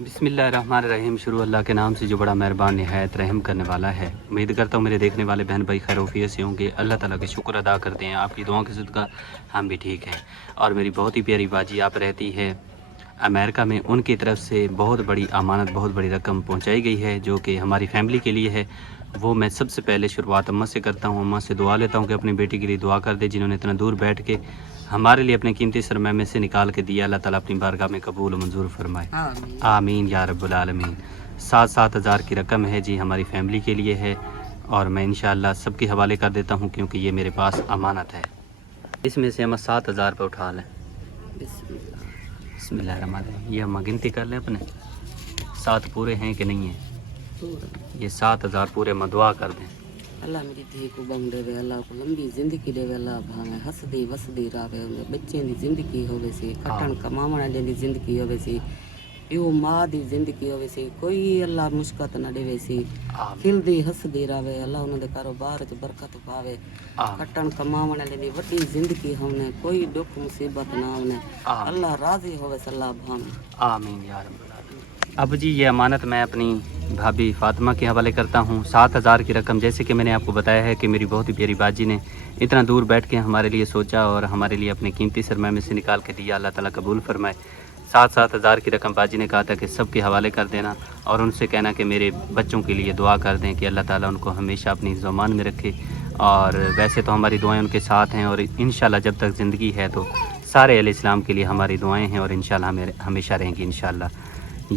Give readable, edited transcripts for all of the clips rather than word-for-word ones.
بسم اللہ الرحمن الرحیم. شروع اللہ کے نام سے جو بڑا مہربان نہایت رحم کرنے والا ہے. امید کرتا ہوں میرے دیکھنے والے بہن بھائی خیر وفیت سے ہوں گے. اللہ تعالیٰ کے شکر ادا کرتے ہیں, آپ کی دعاؤں کے صدقہ ہم بھی ٹھیک ہیں. اور میری بہت ہی پیاری باجی آپ رہتی ہے امریکہ میں, ان کی طرف سے بہت بڑی امانت, بہت بڑی رقم پہنچائی گئی ہے جو کہ ہماری فیملی کے لیے ہے. وہ میں سب سے پہلے شروعات اماں سے کرتا ہوں. اماں سے دعا لیتا ہوں کہ اپنی بیٹی کے لیے دعا کر دے, جنہوں نے اتنا دور بیٹھ کے ہمارے لیے اپنے قیمتی سرمایہ میں سے نکال کے دیا. اللہ تعالیٰ اپنی بارگاہ میں قبول و منظور فرمائے. آمین یا رب العالمین. 7,000 کی رقم ہے جی, ہماری فیملی کے لیے ہے, اور میں انشاءاللہ سب کے حوالے کر دیتا ہوں کیونکہ یہ میرے پاس امانت ہے. اس میں سے ہم 7,000 پہ اٹھا لیں. بسم اللہ الرحمن الرحیم. یہ ہم گنتی کر لیں اپنے 7 پورے ہیں کہ نہیں ہیں. یہ 7,000 پورے ہم دعا کر دیں. اللہ میری دھی کو بنگ دے, اللہ کو لمبی زندگی دے, اللہ بھاوے ہسدی وسدی رہے, بچے دی زندگی ہوے سی, کٹن کماون دی زندگی ہوے سی, پیو ماں دی زندگی ہوے سی, کوئی اللہ مشکل نہ دے سی, کھلدی ہسدی رہے, اللہ انہاں دے کاروبار وچ برکت پاوے, کٹن کماون دی وڈی زندگی ہونے, کوئی دکھ مصیبت نہ ہونے, اللہ راضی ہوے اللہ بھاوے. آمین یا رب العالمین. اب جی یہ امانت میں اپنی بھابھی فاطمہ کے حوالے کرتا ہوں. 7,000 کی رقم, جیسے کہ میں نے آپ کو بتایا ہے کہ میری بہت ہی پیاری باجی نے اتنا دور بیٹھ کے ہمارے لیے سوچا اور ہمارے لیے اپنے قیمتی سرمایہ میں سے نکال کے دیا. اللہ تعالیٰ قبول فرمائے. 7,000 کی رقم باجی نے کہا تھا کہ سب کے حوالے کر دینا اور ان سے کہنا کہ میرے بچوں کے لیے دعا کر دیں کہ اللہ تعالیٰ ان کو ہمیشہ اپنی زمان میں رکھے. اور ویسے تو ہماری دعائیں ان کے ساتھ ہیں, اور انشاءاللہ جب تک زندگی ہے تو سارے اہل اسلام کے لیے ہماری دعائیں ہیں, اور انشاءاللہ ہمیشہ رہیں گی انشاءاللہ.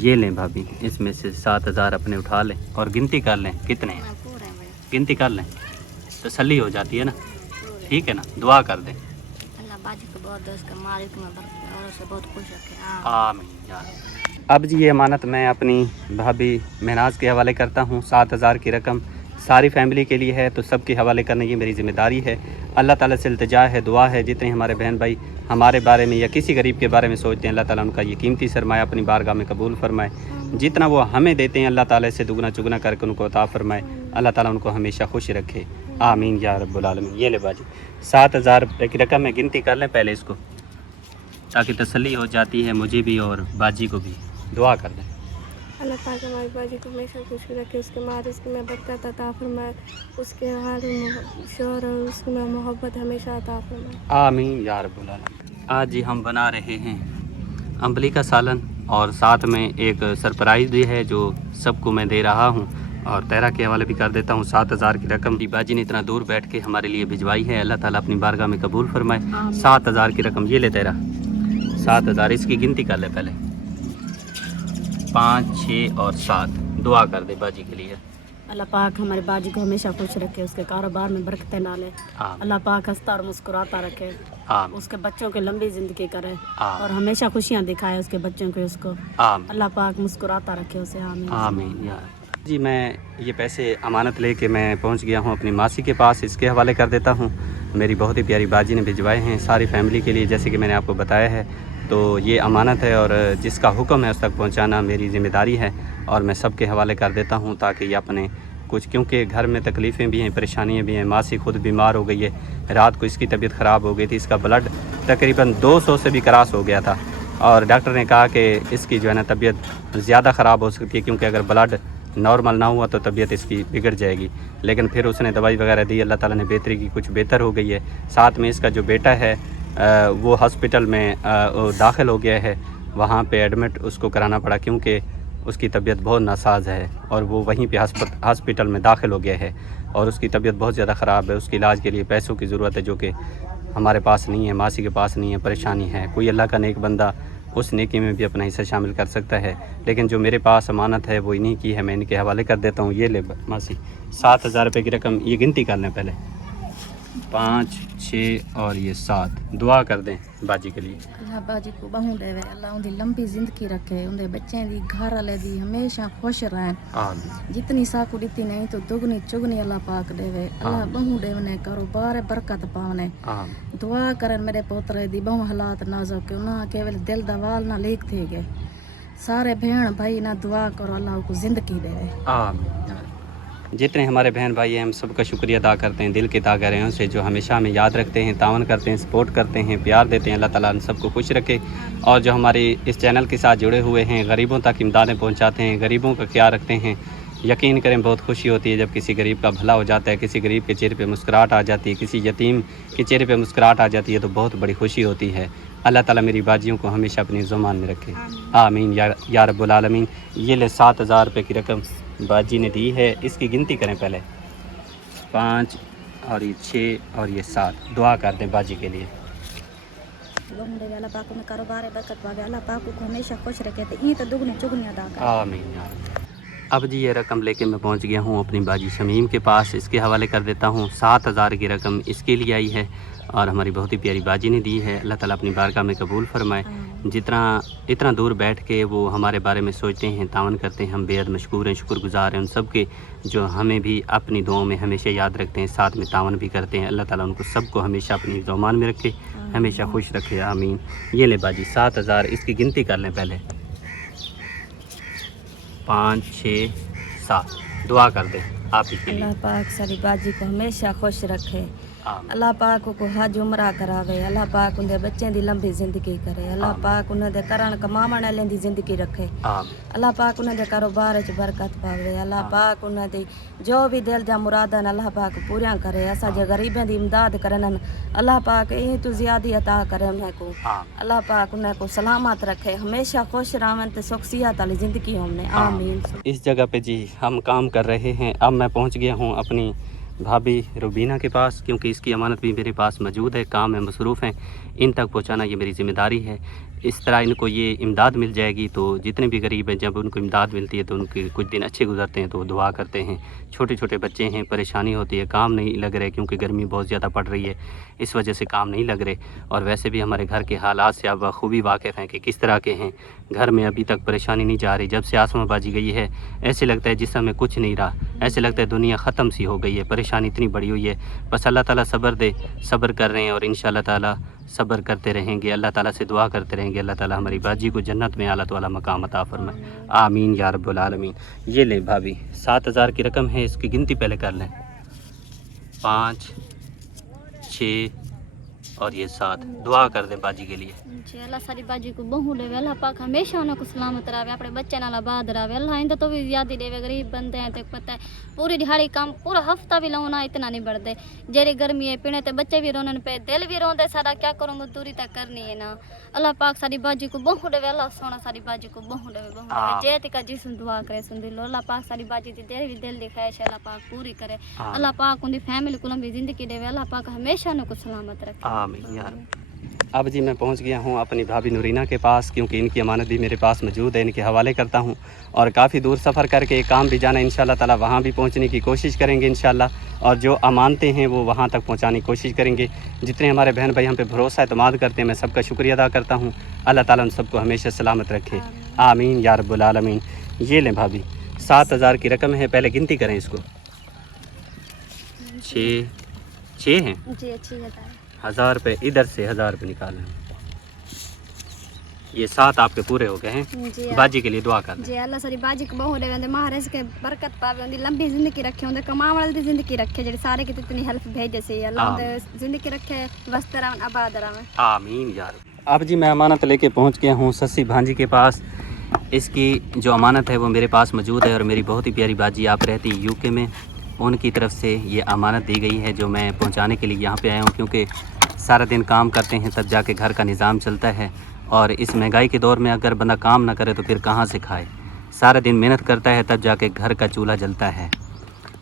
یہ لیں بھابھی, اس میں سے 7,000 اپنے اٹھا لیں اور گنتی کر لیں کتنے ہیں, گنتی کر لیں, تسلی ہو جاتی ہے نا. ٹھیک ہے نا, دعا کر دیں. اللہ باجی کو بہت دوست کا مالک میں اور سے بہت خوش رکھے. آمین یا رب. اب جی یہ امانت میں اپنی بھابھی مہناز کے حوالے کرتا ہوں. 7,000 کی رقم ساری فیملی کے لیے ہے, تو سب کے حوالے کرنا یہ میری ذمہ داری ہے. اللہ تعالیٰ سے التجا ہے, دعا ہے, جتنے ہمارے بہن بھائی ہمارے بارے میں یا کسی غریب کے بارے میں سوچتے ہیں, اللہ تعالیٰ ان کا یہ قیمتی سرمایہ اپنی بارگاہ میں قبول فرمائے. جتنا وہ ہمیں دیتے ہیں اللہ تعالیٰ سے دگنا چگنا کر کے ان کو عطا فرمائے. اللہ تعالیٰ ان کو ہمیشہ خوش رکھے. آمین یا رب العالمین. یہ لے باجی 7,000 روپے کی رقم میں گنتی کر لیں پہلے اس کو, تاکہ تسلی ہو جاتی ہے مجھے بھی اور باجی کو بھی. دعا کر دیں. اللہ پاک ہماری باجی کو ہمیشہ خوش رکھے, اس کے مال اس میں برکت عطا فرمائے, اس کے ہر شوہر اور اس میں محبت ہمیشہ عطا فرمائے. آمین یا رب العالمین. آج جی ہم بنا رہے ہیں امبلی کا سالن, اور ساتھ میں ایک سرپرائز بھی ہے جو سب کو میں دے رہا ہوں, اور تیرا کے حوالے بھی کر دیتا ہوں. 7,000 کی رقم باجی نے اتنا دور بیٹھ کے ہمارے لیے بھجوائی ہے. اللہ تعالیٰ اپنی بارگاہ میں قبول فرمائے. 7,000 کی رقم یہ لے تیرا 7,000. اس کی گنتی کر لے پہلے, 5 6 اور 7. دعا کر دے باجی کے لیے. اللہ پاک ہمارے باجی کو ہمیشہ خوش رکھے, اس کے کاروبار میں برکتیں ڈالے. اللہ پاک ہنستا اور مسکراتا رکھے, اس کے بچوں کے لمبی زندگی کرے, اور ہمیشہ خوشیاں دکھائے اس کے بچوں کے, اس کو اللہ پاک مسکراتا رکھے اسے. آمین یا جی. میں یہ پیسے امانت لے کے میں پہنچ گیا ہوں اپنی ماسی کے پاس, اس کے حوالے کر دیتا ہوں. میری بہت ہی پیاری باجی نے بھجوائے ہیں ساری فیملی کے لیے, جیسے کہ میں نے آپ کو بتایا ہے. تو یہ امانت ہے, اور جس کا حکم ہے اس تک پہنچانا میری ذمہ داری ہے, اور میں سب کے حوالے کر دیتا ہوں تاکہ یہ اپنے کچھ, کیونکہ گھر میں تکلیفیں بھی ہیں, پریشانیاں بھی ہیں. ماسی خود بیمار ہو گئی ہے, رات کو اس کی طبیعت خراب ہو گئی تھی. اس کا بلڈ تقریباً 200 سے بھی کراس ہو گیا تھا, اور ڈاکٹر نے کہا کہ اس کی جو ہے نا طبیعت زیادہ خراب ہو سکتی ہے, کیونکہ اگر بلڈ نارمل نہ ہوا تو طبیعت اس کی بگڑ جائے گی. لیکن پھر اس نے دوائی وغیرہ دی, اللہ تعالیٰ نے بہتری کی, کچھ بہتر ہو گئی ہے. ساتھ میں اس کا جو بیٹا ہے وہ ہاسپٹل میں داخل ہو گیا ہے, وہاں پہ ایڈمٹ اس کو کرانا پڑا کیونکہ اس کی طبیعت بہت ناساز ہے, اور وہ وہیں پہ ہاسپٹل میں داخل ہو گیا ہے, اور اس کی طبیعت بہت زیادہ خراب ہے. اس کے علاج کے لیے پیسوں کی ضرورت ہے جو کہ ہمارے پاس نہیں ہے, ماسی کے پاس نہیں ہے, پریشانی ہے. کوئی اللہ کا نیک بندہ اس نیکی میں بھی اپنا حصہ شامل کر سکتا ہے, لیکن جو میرے پاس امانت ہے وہ انہیں کی ہے, میں ان کے حوالے کر دیتا ہوں. یہ لے ماسی 7,000 روپے کی رقم, یہ گنتی کر لیں پہلے, 5 6 اور یہ 7. دعا کر دیں باجی کے لیے. اللہ باجی کو بہوں دے, اللہ ان دی لمبی زندگی رکھے, ان دے بچے دی گھر والے دی ہمیشہ خوش رہیں. جتنی ساکو دیتی نہیں تو دگنی چگنی اللہ پاک دے, اللہ بہوں دے نے کاروبار برکت پاونے. دعا کرن میرے پوترے دی بہوں حالات نازک, انہاں کیول دل دا وال نہ لیک تھے گئے. سارے بہن بھائی نہ دعا کرو اللہ کو زندگی دے. آمین. जितने हमारे बहन भाई हैं हम सबका शुक्रिया अदा करते हैं दिल के तागरों से, जो हमेशा हमें याद रखते हैं, तावन करते हैं, सपोर्ट करते हैं, प्यार देते हैं। अल्लाह ताला उन सबको खुश रखे। और जो हमारे इस चैनल के साथ जुड़े हुए हैं, गरीबों तक इमदादें पहुँचाते हैं, गरीबों का ख्याल रखते हैं, यकीन करें बहुत खुशी होती है जब किसी गरीब का भला हो जाता है, किसी गरीब के चेहरे पे मुस्कुराहट आ जाती है, किसी यतीम के चेहरे पे मुस्कुराहट आ जाती है, तो बहुत बड़ी खुशी होती है। अल्लाह ताला मेरी बाजियों को हमेशा अपनी ज़ुबान में रखे, आमीन या रब्बुल आलमीन। ये ले 7,000 रुपये की रकम बाजी ने दी है। इसकी गिनती करें पहले, 5 और ये 6 और ये 7। दुआ कर दें बाजी के लिए। अल्लाह पाक में कारोबार बरकत पावे, अल्लाह पाक को हमेशा खुश रखे, तो ये तो दुगनी चुगनी अदा करे। आमीन या रब। अब जी ये रकम लेके मैं पहुंच गया हूं अपनी बाजी शमीम के पास। इसके हवाले कर देता हूं। 7,000 की रकम इसके लिए आई है और हमारी बहुत ही प्यारी बाजी ने दी है। अल्लाह ताला अपनी बारगाह में कबूल फरमाए। इतना दूर बैठ के वो हमारे बारे में सोचते हैं, तावन करते हैं, हम बेहद मशकूर हैं, शुक्रगुजार हैं उन सब के, जो हमें भी अपनी दुआओं में हमेशा याद रखते हैं, साथ में तावन भी करते हैं। अल्लाह ताला उनको सबको हमेशा अपनी ज़ुबान में रखे, हमेशा खुश रखे, आमीन। ये ले बाजी 7,000, इसकी गिनती कर लें पहले, 5 6 7। दुआ कर दें आप ही के लिए। अल्लाह पाक सारी बाजी को हमेशा खुश रखे, आमीन। अल्लाह पाक को हज उमरा करावे, अल्लाह पाक उनके बच्चों की लंबी जिंदगी करे, अल्लाह पाक उन्हें करण कमावन वाले की जिंदगी रखे, आमीन। अल्लाह पाक उन्हें कारोबार च बरकत पावे, अल्लाह पाक उन्हें जो भी दिल जा मुरादन अल्लाह पाक पूरियां करे। असा जो गरीबों की इमदाद करन अल्लाह पाक ये तो ज़्यादा अता करे उन्हें को, अल्लाह पाक उन्हें को सलामत रखे, हमेशा खुश रहन तो सुखसियत वाली ज़िंदगी हमने, आमीन। इस जगह पे जी हम काम कर रहे हैं। अब मैं पहुंच गया हूं अपनी भाभी रुबीना के पास, क्योंकि इसकी अमानत भी मेरे पास मौजूद है, काम में मसरूफ़ हैं, इन तक पहुंचाना ये मेरी ज़िम्मेदारी है। इस तरह इनको ये इमदाद मिल जाएगी, तो जितने भी गरीब हैं जब उनको इमदाद मिलती है तो उनके कुछ दिन अच्छे गुजरते हैं, तो वो दुआ करते हैं। छोटे छोटे बच्चे हैं, परेशानी होती है, काम नहीं लग रहे क्योंकि गर्मी बहुत ज़्यादा पड़ रही है, इस वजह से काम नहीं लग रहे। और वैसे भी हमारे घर के हालात से आप बखूबी वाकिफ़ हैं कि किस तरह के हैं। घर में अभी तक परेशानी नहीं जा रही। जब से आसमां बाजी गई है ऐसे लगता है जिस में कुछ नहीं रहा, ऐसे लगता है दुनिया ख़त्म सी हो गई है, परेशानी इतनी बड़ी हुई है। बस अल्लाह ताला सब्र दे, सब्र कर रहे हैं और इंशाअल्लाह ताला सब्र करते रहेंगे। अल्लाह ताला से दुआ करते रहेंगे, अल्लाह ताला हमारी बाजी को जन्नत में आला वाला मकाम अता फरमाए, आमीन या रब्बुल आलमीन। ये ले भाभी 7,000 की रकम है, इसकी गिनती पहले कर लें, 5 6 और ये 7। दुआ कर दें बाजी के लिए। जी अल्लाह सारी बाजी को बहु देवे, अल्लाह पाक हमेशा उन्हें सलामत रहे, अपने बच्चे नाल आबाद रहे। अल्लाह इंदा तो भी ज़्यादा देवे, गरीब बंदे हैं तो पता है पूरी दिहाड़ी काम पूरा हफ्ता भी लाना इतना नहीं बढ़ते। जेरी गर्मी है पीने तो बच्चे भी रोने पे, दिल भी रोंदे, सारा क्या करूँ मजदूरी तक करनी है ना। अल्लाह पाक सारी बाजी को बहु देवे, अल्लाह सोना सारी बाजी को बहु देवे, जे तिका जिसम दुआ करे सुन दिलो। अल्लाह पाक सारी बाजी दी तेरी दिल की ख्वाहिश अल्लाह पाक पूरी करे, अल्लाह पाक उनकी फैमिली को लंबी जिंदगी देवे, अल्लाह पाक हमेशा उनको सलामत रखे, आमीन यार। अब जी मैं पहुंच गया हूं अपनी भाभी नूरीना के पास, क्योंकि इनकी अमानत भी मेरे पास मौजूद है, इनके हवाले करता हूं। और काफ़ी दूर सफ़र करके काम भी जाना इंशाल्लाह ताला, वहां भी पहुंचने की कोशिश करेंगे इंशाल्लाह। और जो अमानतें हैं वो वहां तक पहुंचाने की कोशिश करेंगे। जितने हमारे बहन भाई हम पे भरोसा एतमाद करते हैं, मैं सबका शुक्रिया अदा करता हूँ। अल्लाह ताला उन सबको हमेशा सलामत रखे, आमीन या रब्बुल आलमीन। ये लें भाभी 7,000 की रकम है, पहले गिनती करें इसको, 6 हैं। जी अच्छी बताए। 1,000 रुपये इधर से 1,000 रुपये निकालें, ये 7 आपके पूरे हो गए हैं। जी बाजी के लिए दुआ कर जी अल्लाह सारी बाजी को बहु देवे, महाराज के बरकत पावे, उनकी लंबी जिंदगी रखे, उनके कमाने वाले की जिंदगी रखे, जेडी सारे की इतनी हेल्प भेजे से अल्लाह उनकी जिंदगी रखे, वस्त रहन आबाद रहन, आमीन यार। अब जी मैं अमानत लेके पहुंच गया हूं सस्सी भांजी के पास। इसकी जो अमानत है वो मेरे पास मौजूद है और मेरी बहुत ही प्यारी बाजी आप रहती यूके में, उनकी तरफ से ये अमानत दी गई है जो मैं पहुंचाने के लिए यहाँ पे आया हूँ। क्योंकि सारा दिन काम करते हैं तब जाके घर का निज़ाम चलता है, और इस महंगाई के दौर में अगर बंदा काम ना करे तो फिर कहाँ से खाए। सारा दिन मेहनत करता है तब जाके घर का चूल्हा जलता है,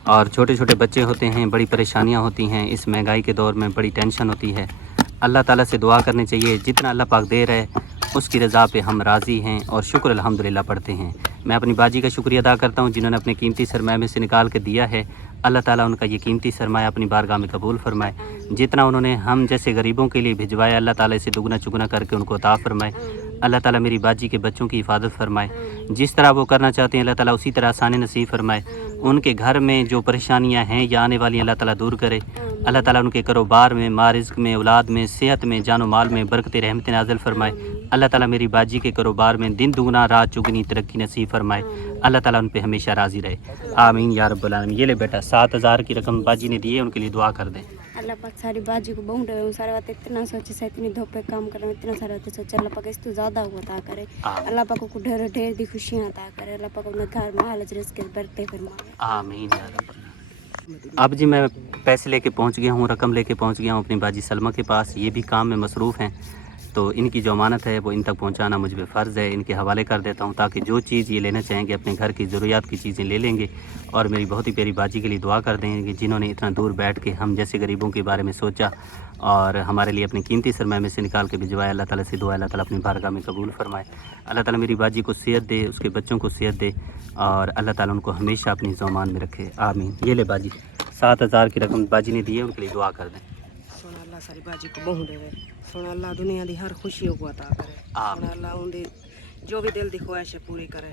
और छोटे छोटे बच्चे होते हैं, बड़ी परेशानियाँ होती हैं। इस महंगाई के दौर में बड़ी टेंशन होती है। अल्लाह ताला से दुआ करनी चाहिए, जितना अल्लाह पाक दे रहे उसकी रज़ा पे हम राज़ी हैं और शुक्र अल्हम्दुलिल्लाह पढ़ते हैं। मैं अपनी बाजी का शुक्रिया अदा करता हूँ जिन्होंने अपने कीमती सरमाए में से निकाल के दिया है। अल्लाह ताला उनका ये कीमती सरमाया अपनी बारगाह में कबूल फरमाए। जितना उन्होंने हम जैसे गरीबों के लिए भिजवाया, अल्लाह ताला इसे दुगना चुगना करके उनको अता फरमाए। अल्लाह ताला मेरी बाजी के बच्चों की हिफाजत फरमाए, जिस तरह वो करना चाहते हैं अल्लाह ताला उसी तरह आसानी नसीब फरमाए। उनके घर में जो परेशानियाँ हैं या आने वाली अल्लाह ताला दूर करे। अल्लाह ताला उनके कारोबार में, मारिज़्क़ में, औलाद में, सेहत में, जानो माल में बरकत रहमत नाज़िल फरमाए। اللہ تعالیٰ میری باجی کے کاروبار میں دن دگنا رات چگنی ترقی نصیب فرمائے، اللہ تعالیٰ ان پہ ہمیشہ راضی رہے، آمین یا رب العالمین۔ یہ لے بیٹا 7,000 کی رقم باجی نے دی ہے، ان کے لیے دعا کر دیں۔ اللہ پاک ساری باجی کو بہت ڈرے سارے بات اتنا سوچے سے اتنی دھوپ پہ کام کر رہے ہیں، اتنا سارے سوچے اللہ پاک اس تو زیادہ ہوا عطا کرے، اللہ پاک کو ڈھیر ڈھیر دی خوشیاں عطا کرے، اللہ پاک اپنے گھر محل رزق کے برتے فرمائے، آمین یا رب العالمین۔ اب جی میں پیسے لے کے پہنچ گیا ہوں، رقم لے کے پہنچ گیا ہوں اپنی باجی سلمہ کے پاس، یہ بھی کام میں مصروف ہیں، تو ان کی جو امانت ہے وہ ان تک پہنچانا مجھ پہ فرض ہے، ان کے حوالے کر دیتا ہوں تاکہ جو چیز یہ لینا چاہیں گے اپنے گھر کی ضروریات کی چیزیں لے لیں گے، اور میری بہت ہی پیاری باجی کے لیے دعا کر دیں گے جنہوں نے اتنا دور بیٹھ کے ہم جیسے غریبوں کے بارے میں سوچا اور ہمارے لیے اپنی قیمتی سرمایہ میں سے نکال کے بھجوایا۔ اللہ تعالیٰ سے دعا اللہ تعالیٰ اپنی بارگاہ میں قبول فرمائے، اللہ تعالیٰ میری باجی کو صحت دے، اس کے بچوں کو صحت دے، اور اللہ تعالیٰ ان کو ہمیشہ اپنی زمان میں رکھے، آمین۔ یہ لے باجی 7,000 کی رقم باجی نے دی ہے، ان کے لیے دعا کر دیں۔ سونا اللہ ساری باجی کو بہت دے، سونا اللہ دنیا دی ہر خوشیوں کو عطا کرے، سونا اللہ ان دی جو بھی دل دی خواہش ہے پوری کرے،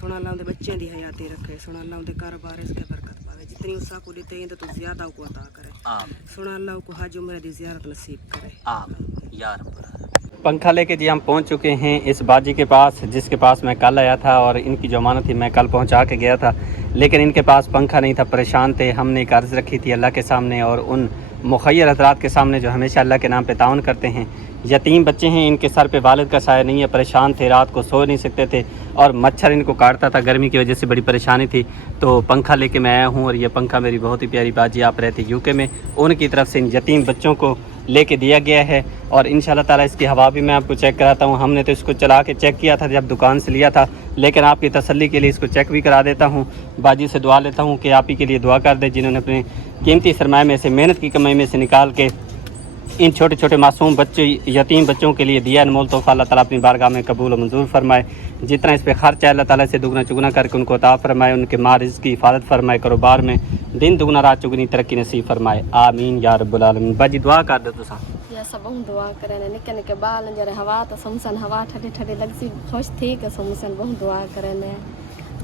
سونا اللہ ان دے بچوں دی حیاتی رکھے، سونا اللہ ان دے کاروبار اس کے برکت پاوے، جتنی اسا کو دیتے ہیں تو زیادہ کو عطا کرے، سونا اللہ کو حج عمرہ دی زیارت نصیب کرے، آمین یا رب العالمین۔ پنکھا لے کے جی ہم پہنچ چکے ہیں اس باجی کے پاس جس کے پاس میں کل آیا تھا، اور ان کی جو امانت تھی میں کل پہنچا کے گیا تھا، لیکن ان کے پاس پنکھا نہیں تھا، پریشان تھے۔ ہم نے ایک عرض رکھی تھی اللہ کے سامنے اور ان مخیر حضرات کے سامنے جو ہمیشہ اللہ کے نام پہ تعاون کرتے ہیں، یتیم بچے ہیں، ان کے سر پہ والد کا سایہ نہیں ہے، پریشان تھے، رات کو سو نہیں سکتے تھے اور مچھر ان کو کاٹتا تھا، گرمی کی وجہ سے بڑی پریشانی تھی، تو پنکھا لے کے میں آیا ہوں، اور یہ پنکھا میری بہت ہی پیاری باجی آپ رہتی UK میں، ان کی طرف سے ان یتیم بچوں کو لے کے دیا گیا ہے، اور انشاءاللہ تعالیٰ اس کی ہوا بھی میں آپ کو چیک کراتا ہوں۔ ہم نے تو اس کو چلا کے چیک کیا تھا جب دکان سے لیا تھا، لیکن آپ کی تسلی کے لیے اس کو چیک بھی کرا دیتا ہوں۔ باجی سے دعا لیتا ہوں کہ آپ ہی کے لیے دعا کر دے جنہوں نے اپنے قیمتی سرمایہ میں سے، محنت کی کمائی میں سے نکال کے ان چھوٹے چھوٹے معصوم بچے، یتیم بچوں کے لیے دیا انمول تحفہ، اللہ تعالیٰ اپنی بارگاہ میں قبول و منظور فرمائے، جتنا اس پہ خرچ ہے اللہ تعالیٰ سے دگنا چگنا کر کے ان کو عطا فرمائے، ان کے مال رزق کی حفاظت فرمائے، کاروبار میں دن دگنا رات چگنی ترقی نصیب فرمائے، آمین یا رب العالمین۔ باجی دعا کر دو تساں۔ یا سب بہت دعا کرے نکے نکے بال جڑے ہوا تو سمسن ہوا ٹھڈی ٹھڈی لگسی خوش تھی کہ سمسن بہت دعا کرے نے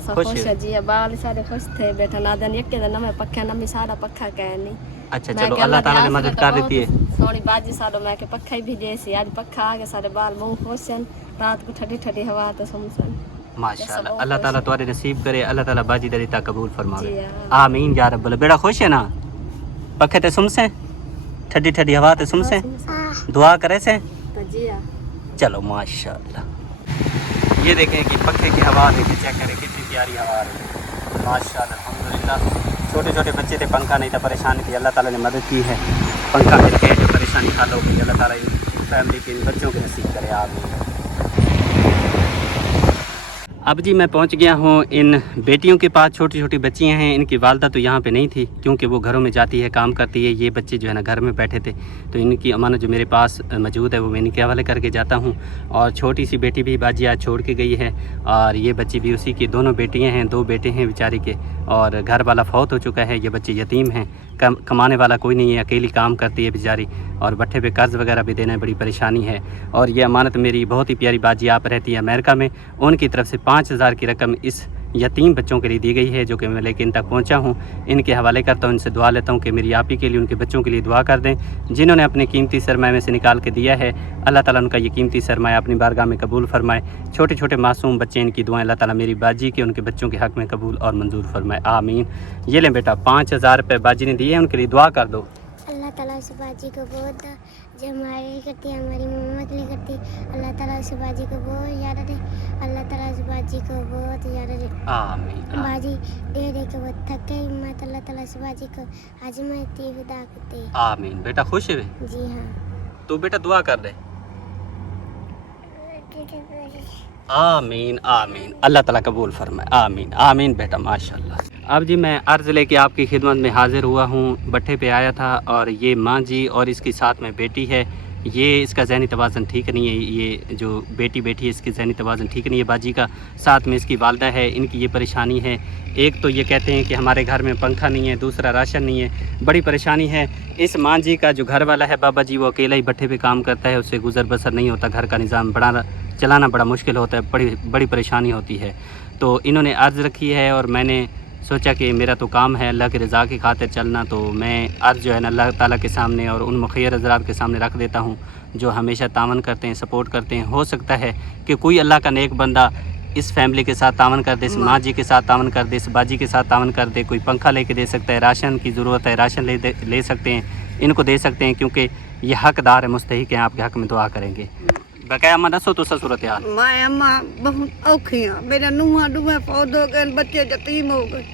سب خوش خوش ہے؟ جی بال سارے خوش تھے بیٹھا نہ دن یک دن میں پکھا نہ سارا پکھا کہ نہیں اچھا چلو اللہ تعالیٰ نے مدد کر دیتی ہے۔ سونی باجی سارو میں کہ پکھا ہی بھی جیسی آج پکھا آ گئے سارے بال بہت خوش ہیں، رات کو ٹھڈی ٹھڈی ہوا تو سمسن ماشاءاللہ اللہ تعالیٰ تمہارے نصیب کرے، اللہ تعالیٰ باجی دریتا قبول فرماوے، جی آمین یا رب العالمین۔ بیڑا خوش ہے نا؟ پکھے تے سمسیں، ٹھڈی ٹھڈی ہوا تے سمسیں، دعا کرے سے، جی چلو ماشاءاللہ۔ یہ دیکھیں کہ پنکھے کی ہوا دیکھیں، چیک کریں کتنی پیاری ہوا آ رہی ہے، ماشاءاللہ الحمدللہ۔ چھوٹے چھوٹے بچے تھے، پنکھا نہیں تھا، پریشانی تھی، اللہ تعالیٰ نے مدد کی ہے، پنکھا مل کے جو پریشانی حل ہو گئی، اللہ تعالیٰ ان فیملی کے ان بچوں کو نصیب کرے، آمین۔ اب جی میں پہنچ گیا ہوں ان بیٹیوں کے پاس، چھوٹی چھوٹی بچیاں ہیں، ان کی والدہ تو یہاں پہ نہیں تھی کیونکہ وہ گھروں میں جاتی ہے، کام کرتی ہے، یہ بچے جو ہے نا گھر میں بیٹھے تھے، تو ان کی امانت جو میرے پاس موجود ہے وہ میں ان کے حوالے کر کے جاتا ہوں، اور چھوٹی سی بیٹی بھی باجی آج چھوڑ کے گئی ہے، اور یہ بچی بھی اسی کی، دونوں بیٹیاں ہیں، 2 بیٹے ہیں بیچاری کے، اور گھر والا فوت ہو چکا ہے، یہ بچے یتیم ہیں، کمانے والا کوئی نہیں ہے، اکیلی کام کرتی ہے بیچاری، اور بٹھے پہ قرض وغیرہ بھی دینا بڑی پریشانی ہے، اور یہ امانت میری بہت ہی پیاری باجی آپ رہتی ہے امریکہ میں، ان کی طرف سے 5,000 کی رقم اس یتیم بچوں کے لیے دی گئی ہے جو کہ میں لے کے ان تک پہنچا ہوں، ان کے حوالے کرتا ہوں، ان سے دعا لیتا ہوں کہ میری آپ ہی کے لیے ان کے بچوں کے لیے دعا کر دیں جنہوں نے اپنے قیمتی سرمایہ میں سے نکال کے دیا ہے، اللہ تعالیٰ ان کا یہ قیمتی سرمایہ اپنی بارگاہ میں قبول فرمائے، چھوٹے چھوٹے معصوم بچے، ان کی دعائیں اللہ تعالیٰ میری باجی کے ان کے بچوں کے حق میں قبول اور منظور فرمائے، آمین۔ یہ لیں بیٹا 5,000 روپے باجی نے دیے ہیں، ان کے لیے دعا کر دو۔ اللہ تعالیٰ اس باجی کو بہت جو ہمارے لیے کرتی ہے، ہماری مما کے لیے کرتی ہے، اللہ تعالیٰ اس باجی کو بہت یاد دے، اللہ تعالیٰ اس باجی کو بہت یاد دے، آمین۔ باجی دے دے کے وہ تھکے ہمت، اللہ تعالیٰ اس باجی کو عظمت عطا کرتے، آمین۔ بیٹا خوش ہے؟ جی ہاں۔ تو بیٹا دعا کر دے، آمین آمین، اللہ تعالیٰ قبول فرمائے، آمین آمین بیٹا، ماشاءاللہ۔ اب جی میں عرض لے کے آپ کی خدمت میں حاضر ہوا ہوں، بٹھے پہ آیا تھا، اور یہ ماں جی اور اس کی ساتھ میں بیٹی ہے، یہ اس کا ذہنی توازن ٹھیک نہیں ہے، یہ جو بیٹی ہے اس کی ذہنی توازن ٹھیک نہیں ہے باجی کا، ساتھ میں اس کی والدہ ہے، ان کی یہ پریشانی ہے، ایک تو یہ کہتے ہیں کہ ہمارے گھر میں پنکھا نہیں ہے، دوسرا راشن نہیں ہے، بڑی پریشانی ہے۔ اس ماں جی کا جو گھر والا ہے بابا جی، وہ اکیلا ہی بٹھے پہ کام کرتا ہے، اس سے گزر بسر نہیں ہوتا، گھر کا نظام چلانا بڑا مشکل ہوتا ہے، بڑی پریشانی ہوتی ہے، تو انہوں نے عرض رکھی ہے، اور میں نے سوچا کہ میرا تو کام ہے اللہ کی رضا کی خاطر چلنا، تو میں عرض جو ہے نا اللہ تعالیٰ کے سامنے اور ان مخیر حضرات کے سامنے رکھ دیتا ہوں، जो हमेशा तावन करते हैं, सपोर्ट करते हैं। हो सकता है कि कोई अल्लाह का नेक बंदा इस फैमिली के साथ तावन कर दे, इस माँ जी के साथ तावन कर दे, इस बाजी के साथ तावन कर दे। कोई पंखा लेके दे सकता है, राशन की ज़रूरत है, राशन ले सकते हैं, इनको दे सकते हैं, क्योंकि ये हकदार है, मुस्तहिक हैं, आपके हक़ में दुआ करेंगे। बकाया अम्मा दसो तो सूरत हाल। मैं अम्मा बहुत औखी हाँ, मेरा नुआ डूबे पौधो गए, बच्चे यतीम हो गए,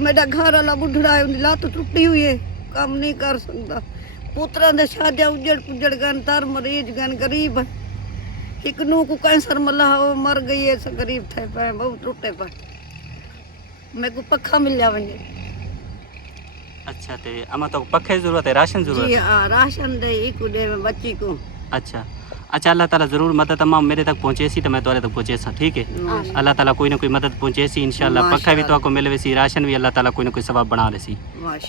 मेरा घर वाला बुढ़ा है, लत्त टुटी हुई है, काम नहीं कर सकता। पुत्रां दे शादियां उजड़ पुजड़ गए, तर मरीज गए, गरीब है। एक नू को कैंसर मला वो मर गई है, गरीब थे पे बहुत टूटे पे। मेरे को पक्का मिल जावे। अच्छा, तो अम्मा तो पक्के ज़रूरत है, राशन ज़रूरत जी है। हाँ, राशन दे एक दे बच्ची को। अच्छा अच्छा, अल्लाह ताला ज़रूर मदद अम्मा मेरे तक पहुँचे सी तो मैं तुम्हारे तक पहुँचे सा, ठीक है। अल्लाह ताला कोई ना कोई मदद पहुँचे सी इंशाल्लाह। पक्का भी तो आपको मिले सी, राशन भी अल्लाह ताला कोई ना कोई सबब बना ले सी,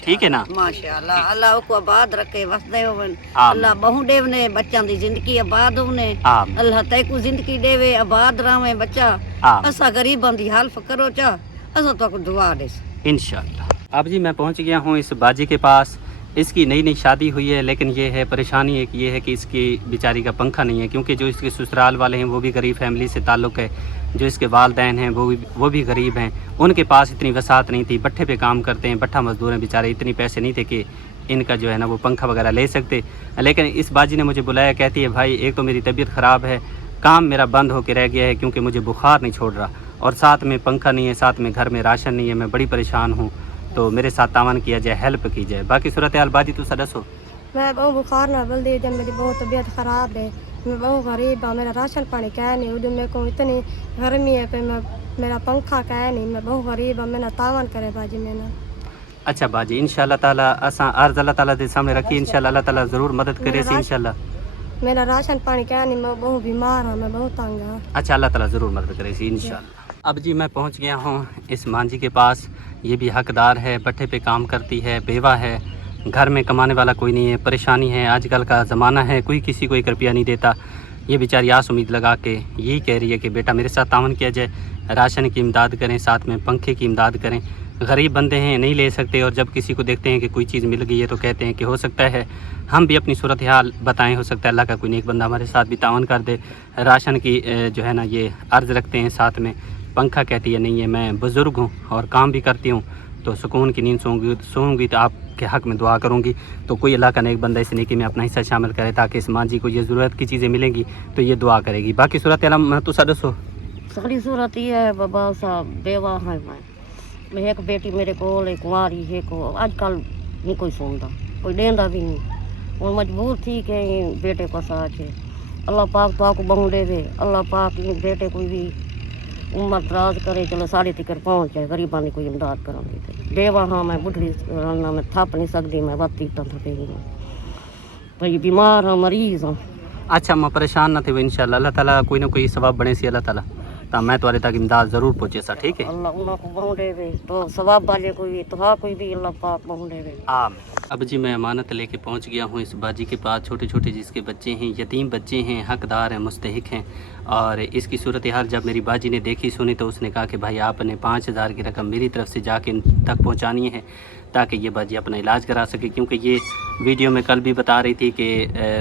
ठीक है ना। माशाअल्लाह, अल्लाह को आबाद रखे, वसदे होवन। आमीन। अल्लाह बहु देवने बच्चों दी जिंदगी आबाद होने। आमीन। अल्लाह तै को जिंदगी देवे, आबाद रहे बच्चा। आमीन। असा गरीबां दी हेल्प करो चा, असा तो को दुआ दे इंशाल्लाह। अब जी मैं पहुंच गया हूं इस बाजी के पास। इसकी नई नई शादी हुई है, लेकिन ये है परेशानी एक ये है कि इसकी बेचारी का पंखा नहीं है, क्योंकि जो इसके ससुराल वाले हैं वो भी गरीब फैमिली से ताल्लुक़ है। जो इसके वालदैन हैं वो भी गरीब हैं, उनके पास इतनी वसात नहीं थी, भट्ठे पे काम करते हैं, भट्ठा मजदूर हैं बेचारे, इतनी पैसे नहीं थे कि इनका जो है ना वो पंखा वगैरह ले सकते। लेकिन इस बाजी ने मुझे बुलाया, कहती है भाई एक तो मेरी तबीयत ख़राब है, काम मेरा बंद होकर रह गया है क्योंकि मुझे बुखार नहीं छोड़ रहा, और साथ में पंखा नहीं है, साथ में घर में राशन नहीं है, मैं बड़ी परेशान हूँ, तो मेरे साथ तावन किया जाए, हेल्प की जाए। बाकी सूरत हाल बाजी तो सदस हो। मैं बहुत बुखार ना बल दे, जब मेरी बहुत तबीयत ख़राब है, मैं बहुत गरीब हूँ, मेरा राशन पानी क्या नहीं, उधर मेरे को इतनी गर्मी है पे मैं मेरा पंखा क्या नहीं, मैं बहुत गरीब हूँ, मैंने तावन करे बाजी मैंने। अच्छा बाजी, इंशाल्लाह ताला असा अर्ज अल्लाह ताला के सामने रखी, इंशाल्लाह अल्लाह ताला ज़रूर मदद करे सी इंशाल्लाह। मेरा राशन पानी क्या नहीं, मैं बहुत बीमार हूँ, मैं बहुत तंग हूँ। अच्छा, अल्लाह ताला ज़रूर मदद करे सी इंशाल्लाह। अब जी मैं पहुंच गया हूं इस मां जी के पास। ये भी हकदार है, भट्ठे पे काम करती है, बेवा है, घर में कमाने वाला कोई नहीं है, परेशानी है, आजकल का ज़माना है, कोई किसी को 1 रुपया नहीं देता। ये बेचारी आस उम्मीद लगा के यही कह रही है कि बेटा मेरे साथ तावन किया जाए, राशन की इमदाद करें, साथ में पंखे की इमदाद करें। गरीब बंदे हैं, नहीं ले सकते, और जब किसी को देखते हैं कि कोई चीज़ मिल गई है तो कहते हैं कि हो सकता है हम भी अपनी सूरत हाल बताएं, हो सकता है अल्लाह का कोई नेक बंदा हमारे साथ भी तावन कर दे। राशन की जो है ना ये अर्ज़ रखते हैं, साथ में पंखा कहती है नहीं है, मैं बुज़ुर्ग हूँ और काम भी करती हूँ, तो सुकून की नींद सोऊंगी तो आपके हक़ में दुआ करूँगी। तो कोई अल्लाह का नेक बंदा इस नेकी में अपना हिस्सा शामिल करे, ताकि इस माँ जी को ये ज़रूरत की चीज़ें मिलेंगी तो ये दुआ करेगी। बाकी सूरत हाल तो सदस्यो सारी सूरत ये है बाबा साहब, बेवा है मैं एक बेटी मेरे को एक कुंवारी है को आजकल नहीं कोई सुनता, कोई देंदा भी नहीं, और मजबूर थी कि बेटे को साथ है। अल्लाह पाक तो आपको बहू दे दे, अल्लाह पाक बेटे को भी उम्र दराज करे, चलो साढ़े तिकर पहुँच जाए, गरीबा ने कोई इमदाद करेंगे। बेवा हाँ मैं बुढ़ी रहना, मैं थप नहीं सकती, मैं बत्ती थपी भाई, बीमार हाँ, मरीज हाँ। अच्छा मैं परेशान ना थे वो, इंशाल्लाह अल्लाह ताला कोई ना कोई सवाब बने सी अल्लाह ताला, तो मैं तुम्हारे तक इमदाद ज़रूर पहुँचे सा, ठीक है। अल्लाह उन्हों को बहु देवे, तो सवाब वाले कोई तो हाँ कोई भी अल्लाह पाक बहु देवे। आमीन। अब जी मैं अमानत लेके पहुंच गया हूं इस बाजी के पास। छोटे छोटे जिसके बच्चे हैं, यतीम बच्चे हैं, हकदार हैं, मुस्तहिक हैं, और इसकी सूरत हाल जब मेरी बाजी ने देखी सुनी तो उसने कहा कि भाई आपने 5000 की रकम मेरी तरफ से जाके इन तक पहुँचानी है, ताकि ये बाजी अपना इलाज करा सके। क्योंकि ये वीडियो में कल भी बता रही थी कि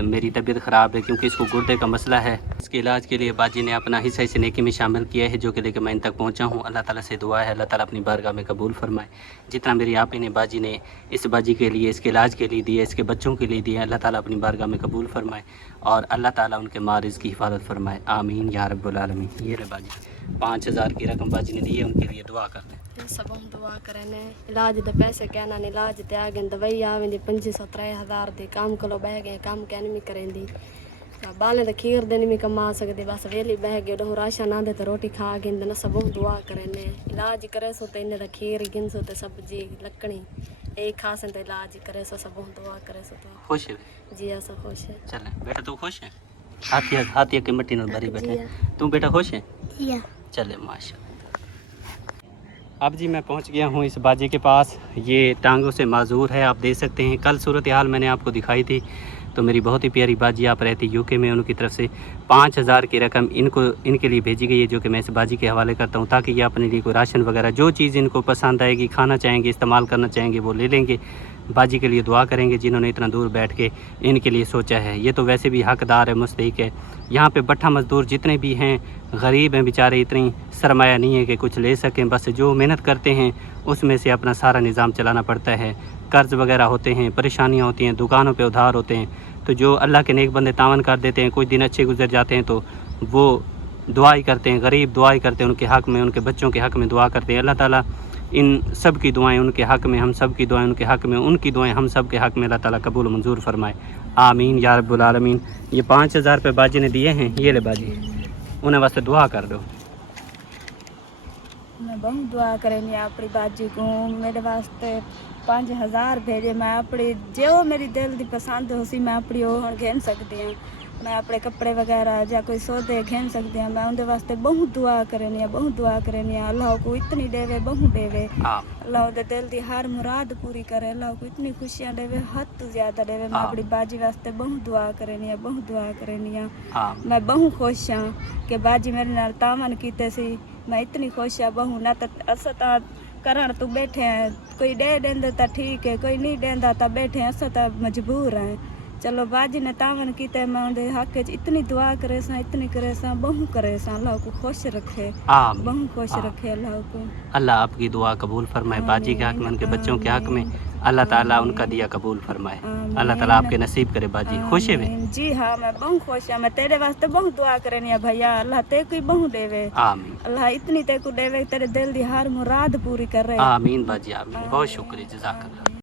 मेरी तबीयत ख़राब है, क्योंकि इसको गुर्दे का मसला है। इसके इलाज के लिए बाजी ने अपना हिस्सा इस नेकी में शामिल किया है, जो कि लेकर मैं इन तक पहुंचा हूं। अल्लाह ताला से दुआ है अल्लाह ताला अपनी बारगाह में कबूल फरमाए। जितना मेरी आप ने बाजी ने इस बाजी के लिए, इसके इलाज के लिए दिया, इसके बच्चों के लिए दिया, अल्लाह ताला अपनी बारगाह में कबूल फरमाए, और अल्लाह ताला उनके मारिज़ की हिफाजत फरमाए। आमीन या रब्बुल आलमीन। ये रे बाजी 5000 की रकम बाजी ने दी है, उनके लिए दुआ करते हैं। सब हम दुआ करने, इलाज दे पैसे कहना नहीं, इलाज ते आ गए, दवाई आवे 2500-3000 दे, काम कलो बह गए, काम क्या नहीं करेंदी, बाले तो खीर देने में कमा सकते, बस वेली बह गए, डो राशन आंदे तो रोटी खा गए, न सब हम दुआ करने, इलाज करे सो तो इन्हें तो खीर गिन सो तो सब्जी लकड़ी यही खा तो इलाज करे सो, सब हम दुआ करे सो। तो खुश है जी, ऐसा खुश है। चल बेटा तू खुश है, हाथी के मिट्टी न भरी बैठे, तू बेटा खुश है? चले माशा। अब जी मैं पहुंच गया हूं इस बाजी के पास। ये टांगों से माजूर है, आप देख सकते हैं। कल सूरत हाल मैंने आपको दिखाई थी, तो मेरी बहुत ही प्यारी बाजी आप रहती यूके में, उनकी तरफ से 5000 की रकम इनके लिए भेजी गई है, जो कि मैं इस बाजी के हवाले करता हूं, ताकि ये अपने लिए कोई राशन वगैरह जो चीज़ इनको पसंद आएगी, खाना चाहेंगे, इस्तेमाल करना चाहेंगे, वो ले लेंगे। बाजी के लिए दुआ करेंगे जिन्होंने इतना दूर बैठ के इनके लिए सोचा है। ये तो वैसे भी हकदार है, मुस्तहिक है। यहाँ पे भट्ठा मजदूर जितने भी हैं गरीब हैं बेचारे, इतनी सरमाया नहीं है कि कुछ ले सकें, बस जो मेहनत करते हैं उसमें से अपना सारा निज़ाम चलाना पड़ता है। कर्ज़ वगैरह होते हैं, परेशानियाँ होती हैं, दुकानों पे उधार होते हैं, तो जो अल्लाह के नेक बंदे तावन कर देते हैं, कुछ दिन अच्छे गुजर जाते हैं तो वो दुआ ही करते हैं, गरीब दुआ ही करते हैं, उनके हक़ में, उनके बच्चों के हक़ में दुआ करते हैं। अल्लाह ताला इन सब की दुआएं उनके हक़ में, हम सब की दुआएं उनके हक़ में, उनकी दुआएं हम सब के हक़ में अल्लाह ताला कबूल मंजूर फरमाए। आमीन या रब्बुल आलमीन। ये 5000 रुपये बाजी ने दिए हैं, ये ले बाजी, उन्हें वास्ते दुआ कर दो। मैं बहुत दुआ करेंगे अपनी बाजी को, मेरे वास्ते 5000 भेजे। मैं अपनी जो मेरी दिल की पसंद हो सी मैं अपनी वो घेन सकती हूँ। मैं अपने कपड़े वगैरह या कोई सौदे घेन सकती हूँ। मैं उनके वास्ते बहुत दुआ करनी, बहुत दुआ करनी। अल्लाह को इतनी देवे, बहुत देवे। अल्लाह उनके दिल की हर मुराद पूरी करे। अल्लाह को इतनी खुशियाँ देवे, हद तो ज़्यादा देवे। मैं अपनी बाजी वास्ते बहुत दुआ करनी, बहुत दुआ करनी। मैं बहुत खुश हाँ कि बाजी मेरे नाल तावन कीते सी। मैं इतनी खुश हाँ बहु ना तो अस तो करण तू बैठे हैं, कोई दे देंदा तो ठीक है, कोई नहीं देंदा तो बैठे हैं, अस तो मजबूर हैं। चलो बाजी ने तावन कीते, मैं उनके हक इतनी दुआ करे सा, इतनी करे सा, बहु करे सा। अल्लाह को खुश रखे, बहु खुश रखे अल्लाह को। अल्लाह आपकी दुआ कबूल फरमाए, बाजी के हक़ में, उनके बच्चों के हक़ में अल्लाह ताला उनका दिया कबूल फरमाए। अल्लाह ताला आपके नसीब करे बाजी। खुश है वे? जी हाँ, मैं बहुत खुश हूँ। मैं तेरे वास्ते बहुत दुआ करनी है भैया। अल्लाह ते को बहु देवे, आमीन। अल्लाह इतनी ते को देवे, तेरे दिल की हर मुराद पूरी कर रहे। आमीन बाजी, आमीन। बहुत शुक्रिया, जज़ाकल्लाह।